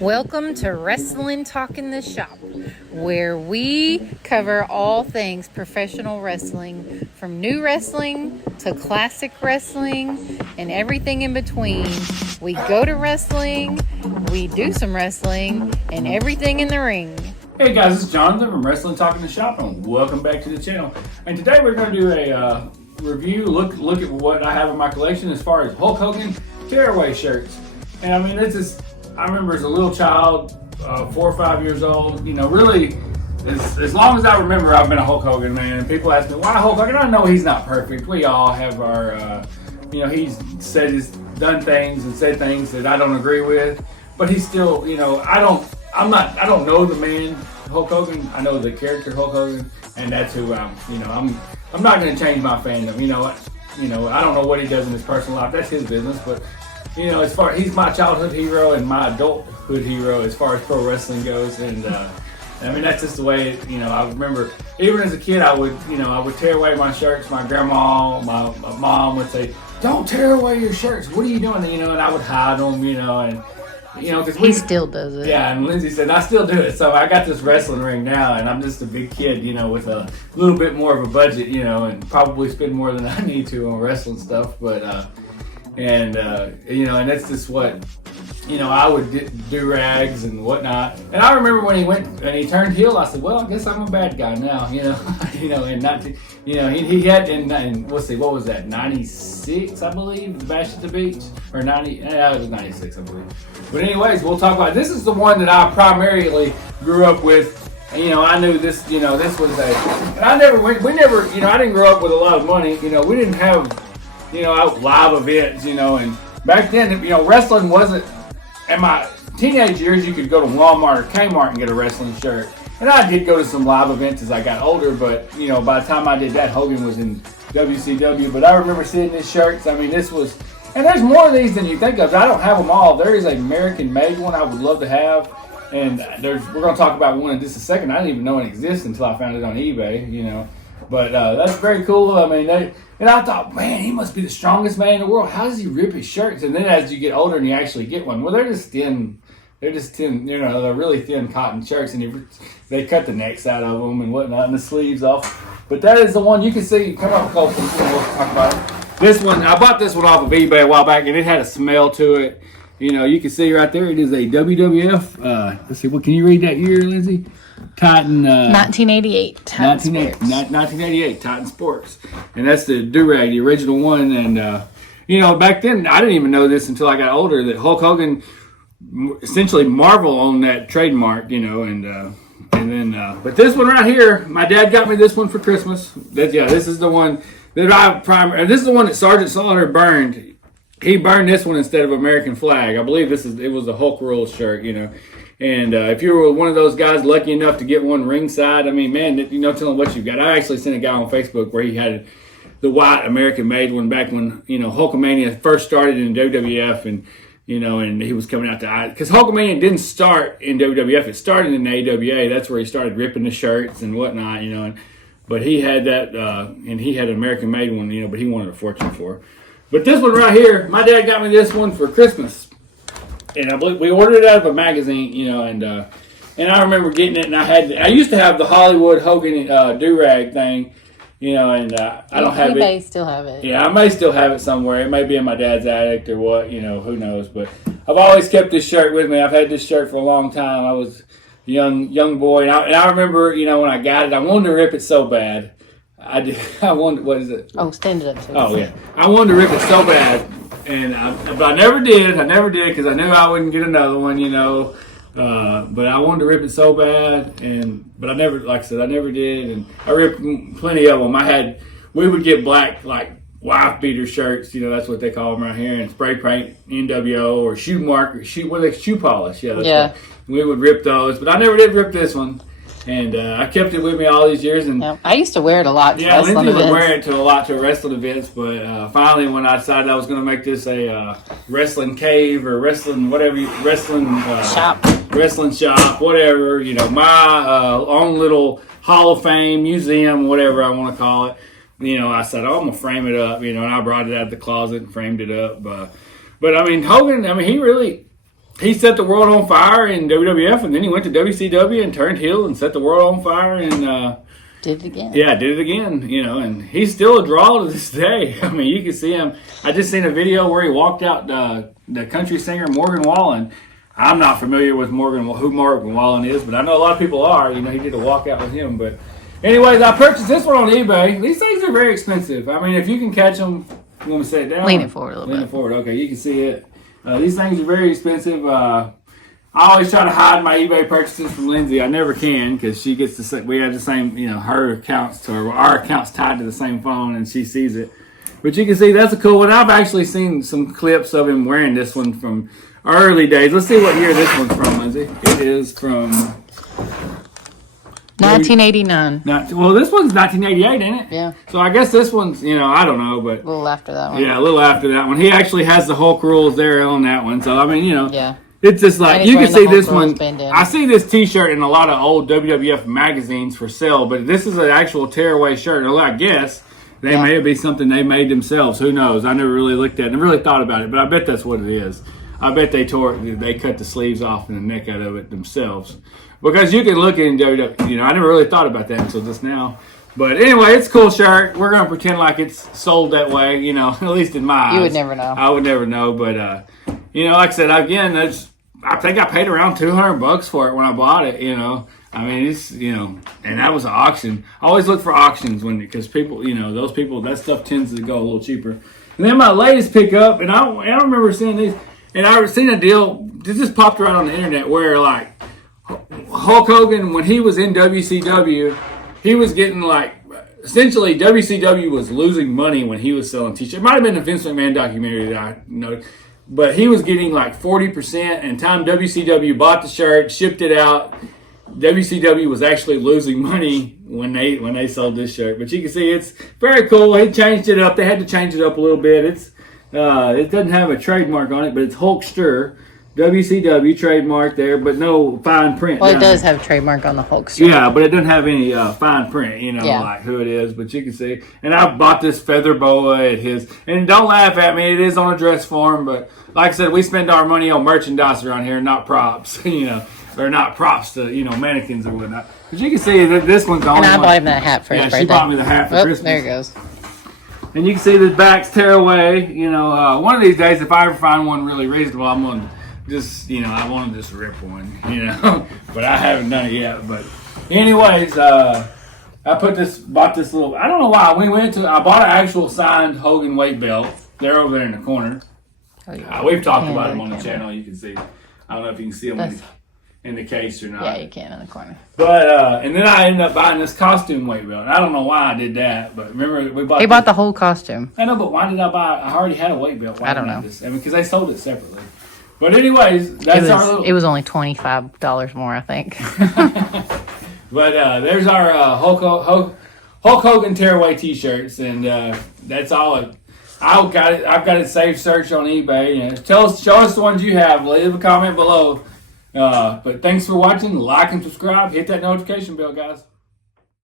Welcome to Wrestling Talk in the Shop, where we cover all things professional wrestling, from new wrestling to classic wrestling and everything in between. We go to wrestling, we do some wrestling, and everything in the ring. Hey guys, this is Jonathan from Wrestling Talk in the Shop, and welcome back to the channel. And today we're going to do a review, look at what I have in my collection as far as Hulk Hogan tearaway shirts. And I mean, I remember as a little child, 4 or 5 years old, really, as long as I remember, I've been a Hulk Hogan man. And people ask me, why Hulk Hogan? I know he's not perfect. We all have our, he's done things and said things that I don't agree with. But he's still, I don't know the man Hulk Hogan. I know the character Hulk Hogan, and that's who I'm not going to change my fandom. I don't know what he does in his personal life. That's his business, but as far he's my childhood hero and my adulthood hero as far as pro wrestling goes, and I mean that's just the way I remember. Even as a kid, I would tear away my shirts. My grandma, my mom would say, "Don't tear away your shirts. What are you doing?" And I would hide them, and because he still does it. Yeah, and Lindsay said I still do it. So I got this wrestling ring now, and I'm just a big kid, with a little bit more of a budget, and probably spend more than I need to on wrestling stuff, but. And that's just what, I would do rags and whatnot. And I remember when he turned heel, I said, well, I guess I'm a bad guy now, and not to, he had in let's see, what was that, 96, I believe, the Bash at the Beach, or 90, it was 96, I believe. But anyways, we'll talk about, this is the one that I primarily grew up with. And, I knew this, this was and I didn't grow up with a lot of money, we didn't have, live events, and back then, wrestling wasn't, in my teenage years, you could go to Walmart or Kmart and get a wrestling shirt. And I did go to some live events as I got older, but, by the time I did that, Hogan was in WCW. But I remember seeing these shirts. I mean, this was, and there's more of these than you think of. I don't have them all. There is an American-made one I would love to have. And we're going to talk about one in just a second. I didn't even know it existed until I found it on eBay, But that's very cool. I mean, and I thought, man, he must be the strongest man in the world. How does he rip his shirts? And then as you get older and you actually get one, well, they're just thin. They're just thin, they're really thin cotton shirts, and they cut the necks out of them and whatnot, and the sleeves off. But that is the one you can see. Come up close, we'll talk about it. This one, I bought this one off of eBay a while back, and it had a smell to it. You can see right there, it is a WWF. Let's see, what can you read that year, Lindsay? Titan 1988 1988 Titan Sports, and that's the do-rag, the original one. And back then I didn't even know this until I got older, that Hulk Hogan essentially Marvel owned that trademark, and then but this one right here, my dad got me this one for Christmas. This is the one that this is the one that Sergeant Slaughter burned. He burned this one instead of American flag. I believe it was a Hulk Rules shirt, And if you were one of those guys lucky enough to get one ringside, I mean, man, tell them what you've got. I actually sent a guy on Facebook where he had the white American-made one back when, Hulkamania first started in WWF, and he was coming out to, because Hulkamania didn't start in WWF, it started in the AWA. That's where he started ripping the shirts and whatnot, but he had that, and he had an American-made one, but he wanted a fortune for it. But this one right here, my dad got me this one for Christmas. And I believe we ordered it out of a magazine, and I remember getting it, and I used to have the Hollywood Hogan do-rag thing, and I don't have it. You may still have it. Yeah, I may still have it somewhere. It may be in my dad's attic or what, who knows. But I've always kept this shirt with me. I've had this shirt for a long time. I was a young boy, and I remember, when I got it, I wanted to rip it so bad. I wanted, what is it? Oh, stand it up. Oh, yeah. I wanted to rip it so bad. But I never did because I knew I wouldn't get another one, but I wanted to rip it so bad, but I never, like I said, I never did, and I ripped plenty of them. We would get black, like, wife beater shirts, that's what they call them right here, and spray paint NWO or shoe polish, yeah. We would rip those, but I never did rip this one. And I kept it with me all these years. And I used to wear it a lot to wrestling Lindsay events. would wear it to a lot to wrestling events. But finally, when I decided I was going to make this a wrestling cave or wrestling shop, whatever, my own little Hall of Fame museum, whatever I want to call it. I said, I'm going to frame it up, and I brought it out of the closet and framed it up. But I mean, Hogan, he really, he set the world on fire in WWF, and then he went to WCW and turned heel and set the world on fire and did it again. Yeah, did it again. You know, and he's still a draw to this day. I mean, you can see him. I just seen a video where he walked out the country singer Morgan Wallen. I'm not familiar with who Morgan Wallen is, but I know a lot of people are. You know, he did a walkout with him. But anyways, I purchased this one on eBay. These things are very expensive. I mean, if you can catch them, you want me to set it down? Lean it forward a little bit. Lean it forward. Okay, you can see it. These things are very expensive. I always try to hide my eBay purchases from Lindsay. I never can because she gets we have the same, you know, her accounts or our accounts tied to the same phone, and she sees it. But you can see that's a cool one. I've actually seen some clips of him wearing this one from early days. Let's see what year this one's from, Lindsay. It is from 1989. Well, this one's 1988, ain't it? Yeah. So I guess this one's, you know, I don't know, but A little after that one. yeah, a little after that one. He actually has the Hulk rules there on that one. So I mean, you know. Yeah. It's just like, And you he's can see wearing the this Hulk one. rules bandana. I see this t-shirt in a lot of old WWF magazines for sale, but this is an actual tearaway shirt. Well, I guess they may be something they made themselves. Who knows? I never really looked at it and really thought about it, but I bet that's what it is. I bet they cut the sleeves off and the neck out of it themselves. Because you can look in WWF, you know, I never really thought about that until just now. But anyway, it's a cool shirt. We're going to pretend like it's sold that way, you know, at least in my eyes. You would never know. I would never know, but, you know, like I said, again, I think I paid around $200 for it when I bought it, you know. I mean, it's, you know, and that was an auction. I always look for auctions because people, you know, those people, that stuff tends to go a little cheaper. And then my latest pickup, and I remember seeing these, and I seen a deal, this just popped around on the internet where, like, Hulk Hogan, when he was in WCW, he was getting, like, essentially WCW was losing money when he was selling t-shirts. It might have been a Vince McMahon documentary that I know. But he was getting like 40%, and time WCW bought the shirt, shipped it out, WCW was actually losing money when they sold this shirt. But you can see it's very cool. They changed it up. They had to change it up a little bit. It doesn't have a trademark on it, but it's Hulkster. WCW trademark there, but no fine print. Well, it does have a trademark on the Hulkster. Yeah, but it doesn't have any fine print, you know, like who it is. But you can see. And I bought this feather boa at his. And don't laugh at me, it is on a dress form. But like I said, we spend our money on merchandise around here, not props, you know. Or not props to, you know, mannequins or whatnot. But you can see that this one's the only one. And I bought him that hat for his birthday. She bought me the hat for Christmas. There it goes. And you can see the backs tear away. You know, one of these days, if I ever find one really reasonable, I'm going to just, you know, I want to just rip one, you know. But I haven't done it yet. But anyways, I bought this little, I don't know why. I bought an actual signed Hogan weight belt. They're over there in the corner. Oh, yeah. We've talked about them on the channel. You can see. I don't know if you can see them in the case or not. Yeah, you can in the corner. But and then I ended up buying this costume weight belt. I don't know why I did that, but remember we bought. He bought the whole costume. I know, but why did I buy? I already had a weight belt. Why I don't know. Because they sold it separately. But anyways, that's our little. It was only $25 more, I think. But there's our Hulk Hogan tearaway T-shirts, and that's all. I've got it saved search on eBay. And show us the ones you have. Leave a comment below. But thanks for watching. Like and subscribe. Hit that notification bell, guys.